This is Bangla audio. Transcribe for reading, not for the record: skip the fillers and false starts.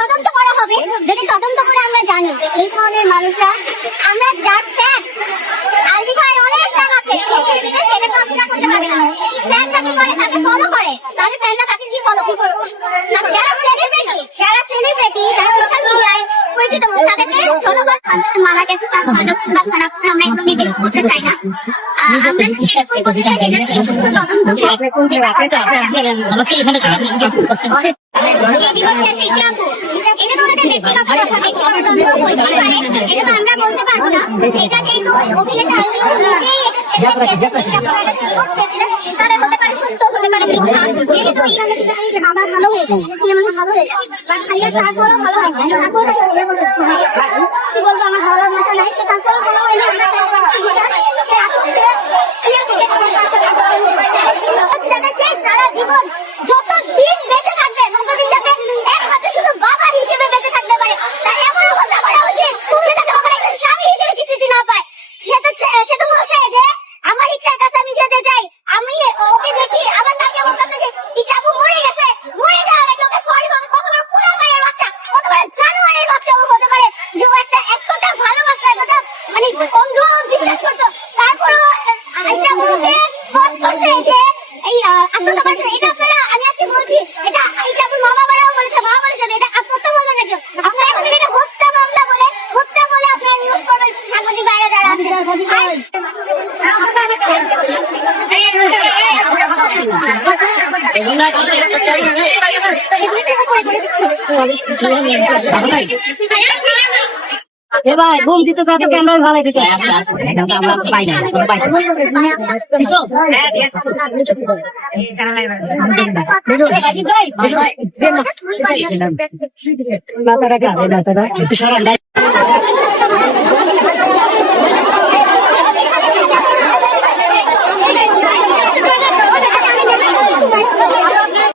তদন্ত করা হবে, যদি তদন্ত করে আমরা জানি যে এই ধরনের মানুষরা, আমরা যার ফ্যান আলজি ভাইয়ের অনেক ফ্যান আছে, সেটা তো অস্বীকার করতে পারবে না। ফ্যানটা কি করে, তাকে ফলো করে, তাহলে ফ্যানটা তাকে কি ফলো করবে? যারা সেলিব্রিটি যারা সোশ্যাল মিডিয়ায় পরিচিত মুখ, তাদেরকে ফলো করতে মারা গেছে, তার ভালো লাগছে না, আমরা একদমই বেশি বলতে চাই না। আমরা বলতে চাই যে সুস্থ তদন্ত করে আমরা বলতে পারবো না, এটা কিন্তু অভিনেতা হতে পারে, সত্য হতে পারে, মিথ্যা। যেহেতু আমার ভালো হয়ে গেছে, ভালো হয়ে গেছে, তারপরেও ভালো হয় না, কি বলবো, আমার ভালো ভাষা নাই, সে তারপরেও ভালো হয় না। সে সারা জীবন যতদিন বেঁচে থাকবে, ততদিন যাতে একমাত্র শুধু বাবা হিসেবে বেঁচে থাকতে পারে, তার এমন অবস্থা করা উচিত সে যাতে কখনো একজন স্বামী হিসেবে স্বীকৃতি না পায়। সে তো বলছে যে আমার ইকরার কাছে আমি যেতে চাই, আমি ওকে দেখি, আমার নাকে বলতেছে যে ইকরাবু মরে গেছে, মরে যাওয়ার আগে ওকে সরি বলতে, কত বড় কুলাঙ্গারের বাচ্চা, কত বড় জানোয়ারের বাচ্চা ও হতে পারে যে ও একটা ভালোবাসা, একটা মানে অন্ধ বিশ্বাস করতো, তারপরও ইকরাবুকে ফোর্স করছে যে এই আত্মহত্যা করছে। এটা আপনারা, আমি আজকে বলছি, এটা ইকরাবুর মা বাবারাও বলেছে, এটা আত্মহত্যা মামলা নাকি? আপনারা এখন এটা হত্যা মামলা বলে, আপনারা নিউজ করবেন, সাংবাদিক বাইরে যারা আছে। ভাই ঘুম দিতে ক্যামেরা ভালো দিতে আমরা পাই না,